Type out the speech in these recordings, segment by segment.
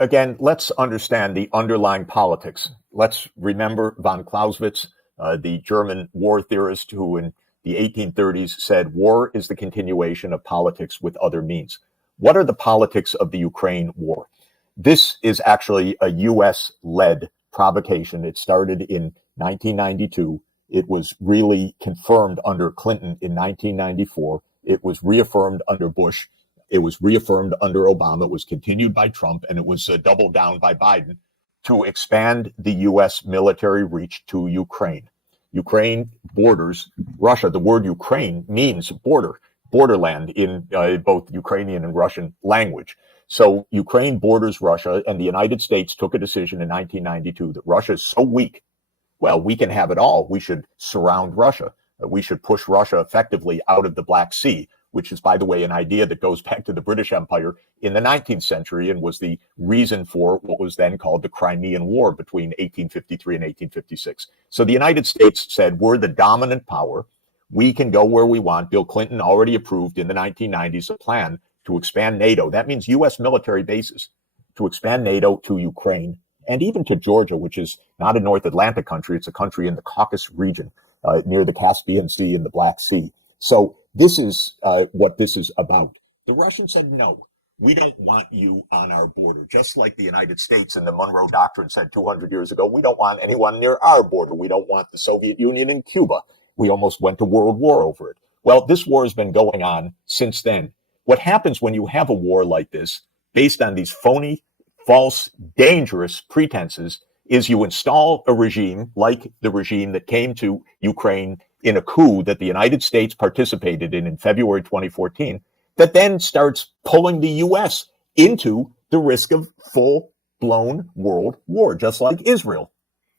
again, let's understand the underlying politics. Let's remember von Clausewitz, the German war theorist who in the 1830s said war is the continuation of politics with other means. What are the politics of the Ukraine war? This is actually a U.S.-led provocation. It started in 1992. It was really confirmed under Clinton in 1994. It was reaffirmed under Bush. It was reaffirmed under Obama. It was continued by Trump, and it was doubled down by Biden to expand the U.S. military reach to Ukraine. Ukraine borders Russia. The word Ukraine means border, borderland in both Ukrainian and Russian language. So Ukraine borders Russia, and the United States took a decision in 1992 that Russia is so weak. Well, we can have it all. We should surround Russia. We should push Russia effectively out of the Black Sea, which is, by the way, an idea that goes back to the British Empire in the 19th century and was the reason for what was then called the Crimean War between 1853 and 1856. So the United States said, we're the dominant power. We can go where we want. Bill Clinton already approved in the 1990s a plan to expand NATO. That means U.S. military bases to expand NATO to Ukraine and even to Georgia, which is not a North Atlantic country. It's a country in the Caucasus region near the Caspian Sea and the Black Sea. So this is what this is about. The Russians said, no, we don't want you on our border. Just like the United States and the Monroe Doctrine said 200 years ago, we don't want anyone near our border. We don't want the Soviet Union in Cuba. We almost went to World War over it. Well, this war has been going on since then. What happens when you have a war like this, based on these phony, false, dangerous pretenses, is you install a regime like the regime that came to Ukraine in a coup that the United States participated in February 2014, that then starts pulling the U.S. into the risk of full-blown world war, just like Israel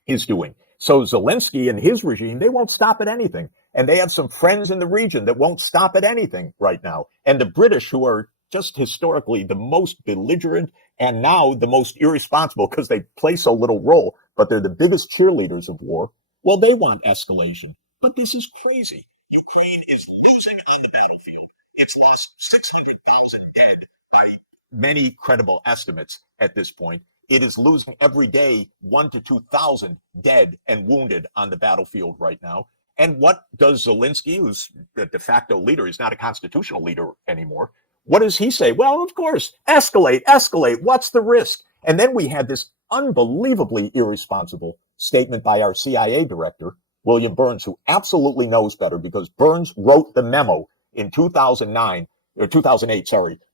is doing. So Zelensky and his regime, they won't stop at anything. And they have some friends in the region that won't stop at anything right now. And the British, who are just historically the most belligerent and now the most irresponsible because they play so little role, but they're the biggest cheerleaders of war. Well, they want escalation. But this is crazy. Ukraine is losing on the battlefield. It's lost 600,000 dead by many credible estimates at this point. It is losing every day 1,000 to 2,000 dead and wounded on the battlefield right now. And what does Zelensky, who's the de facto leader, he's not a constitutional leader anymore, what does he say? Well, of course, escalate, escalate. What's the risk? And then we had this unbelievably irresponsible statement by our CIA director, William Burns, who absolutely knows better because Burns wrote the memo in 2008,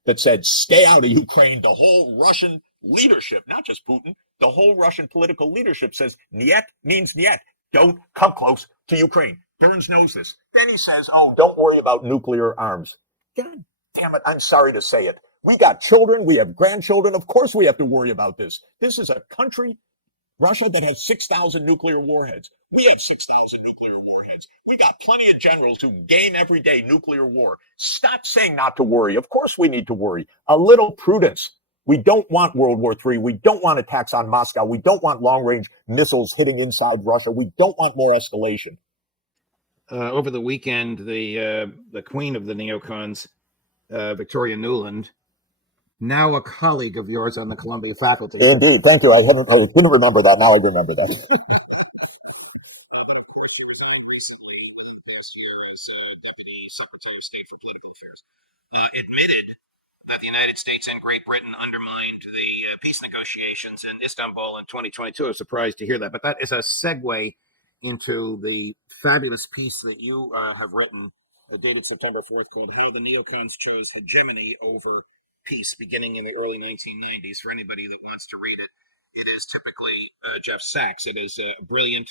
that said, stay out of Ukraine. The whole Russian leadership, not just Putin, the whole Russian political leadership says, niet means niet. Don't come close to Ukraine. Burns knows this. Then he says, oh, don't worry about nuclear arms. God damn it, I'm sorry to say it. We got children, we have grandchildren. Of course we have to worry about this. This is a country, Russia, that has 6,000 nuclear warheads. We have 6,000 nuclear warheads. We got plenty of generals who game every day nuclear war. Stop saying not to worry. Of course we need to worry. A little prudence. We don't want World War III. We don't want attacks on Moscow. We don't want long-range missiles hitting inside Russia. We don't want more escalation. Over the weekend, the queen of the neocons, Victoria Nuland, now a colleague of yours on the Columbia faculty. Indeed. Thank you. I didn't remember that. Now I remember that. Secretary of State for Political Affairs admitted that the United States and Great Britain undermined the peace negotiations in Istanbul in 2022. I was surprised to hear that. But that is a segue into the fabulous piece that you have written, dated September 4th, called How the Neocons Chose Hegemony Over Peace, beginning in the early 1990s. For anybody that wants to read it, it is typically Jeff Sachs. It is brilliant,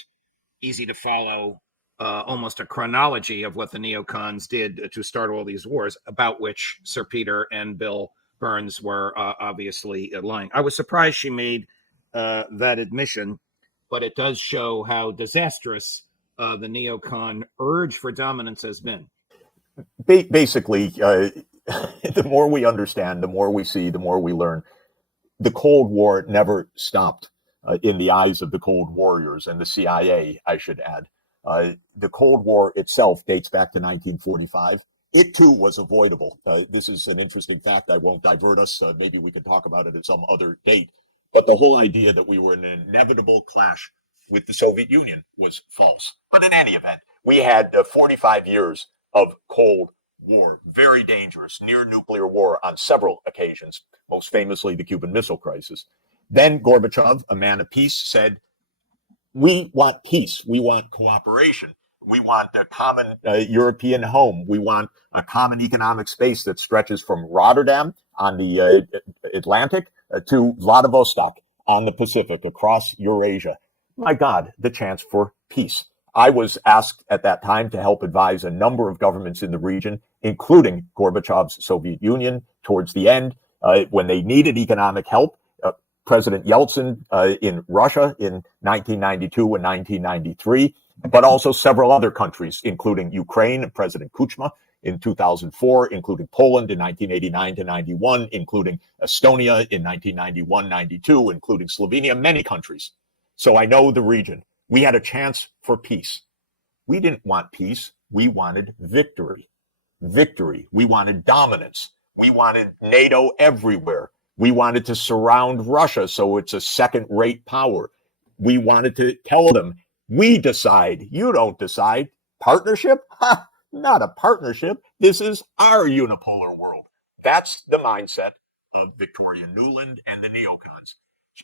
easy to follow, almost a chronology of what the neocons did to start all these wars, about which Sir Peter and Bill Burns were obviously lying. I was surprised she made that admission, but it does show how disastrous the neocon urge for dominance has been. Basically, the more we understand, the more we see, the more we learn. The Cold War never stopped in the eyes of the Cold Warriors and the CIA, I should add. The Cold War itself dates back to 1945. It too was avoidable. This is an interesting fact. I won't divert us. Maybe we can talk about it at some other date. But the whole idea that we were in an inevitable clash with the Soviet Union was false. But in any event, we had 45 years of Cold War, very dangerous, near nuclear war on several occasions, most famously the Cuban Missile Crisis. Then Gorbachev, a man of peace, said, we want peace. We want cooperation. We want a common European home. We want a common economic space that stretches from Rotterdam on the Atlantic to Vladivostok on the Pacific, across Eurasia. My God, the chance for peace. I was asked at that time to help advise a number of governments in the region, including Gorbachev's Soviet Union towards the end, when they needed economic help. President Yeltsin in Russia in 1992 and 1993, but also several other countries, including Ukraine, President Kuchma in 2004, including Poland in 1989 to 91, including Estonia in 1991-92, including Slovenia, many countries. So I know the region. We had a chance for peace. We didn't want peace. We wanted victory. Victory. We wanted dominance. We wanted NATO everywhere. We wanted to surround Russia so it's a second-rate power. We wanted to tell them, we decide, you don't decide. Partnership? Ha! Not a partnership. This is our unipolar world. That's the mindset of Victoria Nuland and the neocons.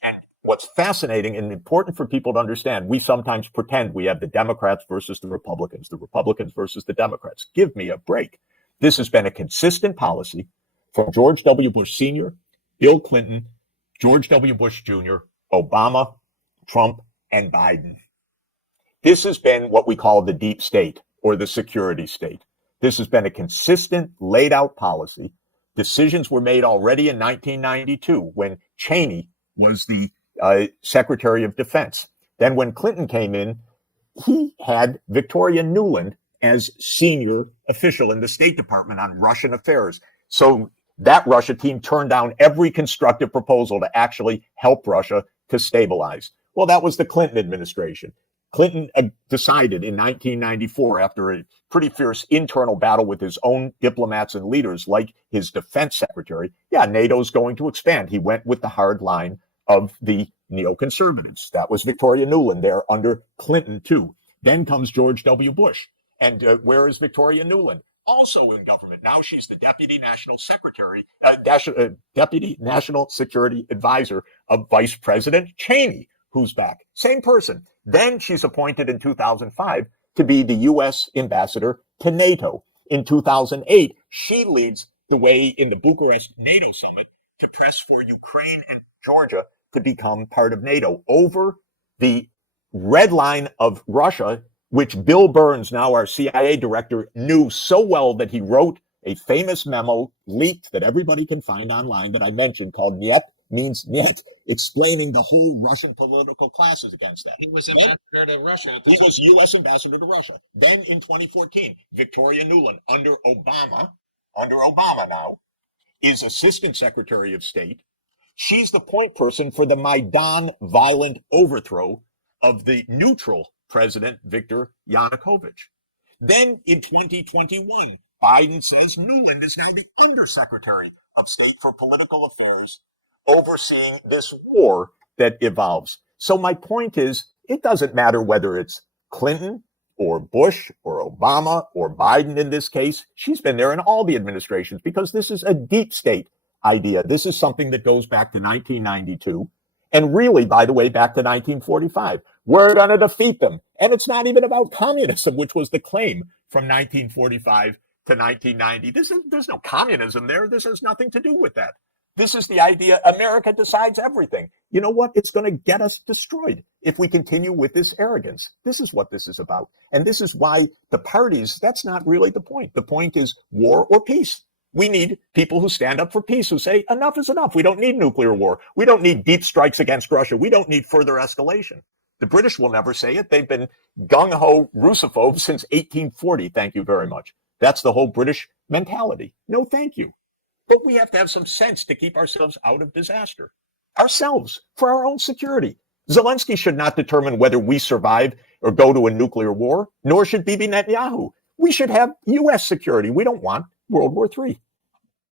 And what's fascinating and important for people to understand, we sometimes pretend we have the Democrats versus the Republicans versus the Democrats. Give me a break. This has been a consistent policy from George W. Bush Sr., Bill Clinton, George W. Bush Jr., Obama, Trump, and Biden. This has been what we call the deep state or the security state. This has been a consistent, laid out policy. Decisions were made already in 1992 when Cheney was the Secretary of Defense. Then when Clinton came in, he had Victoria Nuland as senior official in the State Department on Russian affairs. So that Russia team turned down every constructive proposal to actually help Russia to stabilize. Well, that was the Clinton administration. Clinton decided in 1994, after a pretty fierce internal battle with his own diplomats and leaders, like his defense secretary, NATO's going to expand. He went with the hard line of the neoconservatives. That was Victoria Nuland there under Clinton, too. Then comes George W. Bush. And where is Victoria Nuland? Also in government. Now she's the Deputy National Secretary, Deputy National Security Advisor of Vice President Cheney, who's back. Same person. Then she's appointed in 2005 to be the U.S. ambassador to NATO. In 2008, she leads the way in the Bucharest NATO summit to press for Ukraine and Georgia to become part of NATO over the red line of Russia, which Bill Burns, now our CIA director, knew so well that he wrote a famous memo leaked that everybody can find online that I mentioned called Niet means Niet, explaining the whole Russian political classes against that. He was ambassador to Russia. He was U.S. ambassador to Russia. Then in 2014, Victoria Nuland, under Obama now, is Assistant Secretary of State. She's the point person for the Maidan violent overthrow of the neutral President Viktor Yanukovych. Then in 2021, Biden says Nuland is now the Undersecretary of State for Political Affairs, overseeing this war that evolves. So my point is, it doesn't matter whether it's Clinton or Bush or Obama or Biden in this case. She's been there in all the administrations because this is a deep state idea. This is something that goes back to 1992. And really, by the way, back to 1945. We're going to defeat them. And it's not even about communism, which was the claim from 1945 to 1990. There's no communism there. This has nothing to do with that. This is the idea America decides everything. You know what? It's going to get us destroyed if we continue with this arrogance. This is what this is about. And this is why the parties, that's not really the point. The point is war or peace. We need people who stand up for peace, who say enough is enough. We don't need nuclear war. We don't need deep strikes against Russia. We don't need further escalation. The British will never say it. They've been gung-ho Russophobes since 1840. Thank you very much. That's the whole British mentality. No, thank you. But we have to have some sense to keep ourselves out of disaster. Ourselves, for our own security. Zelensky should not determine whether we survive or go to a nuclear war, nor should Bibi Netanyahu. We should have U.S. security. We don't want World War III.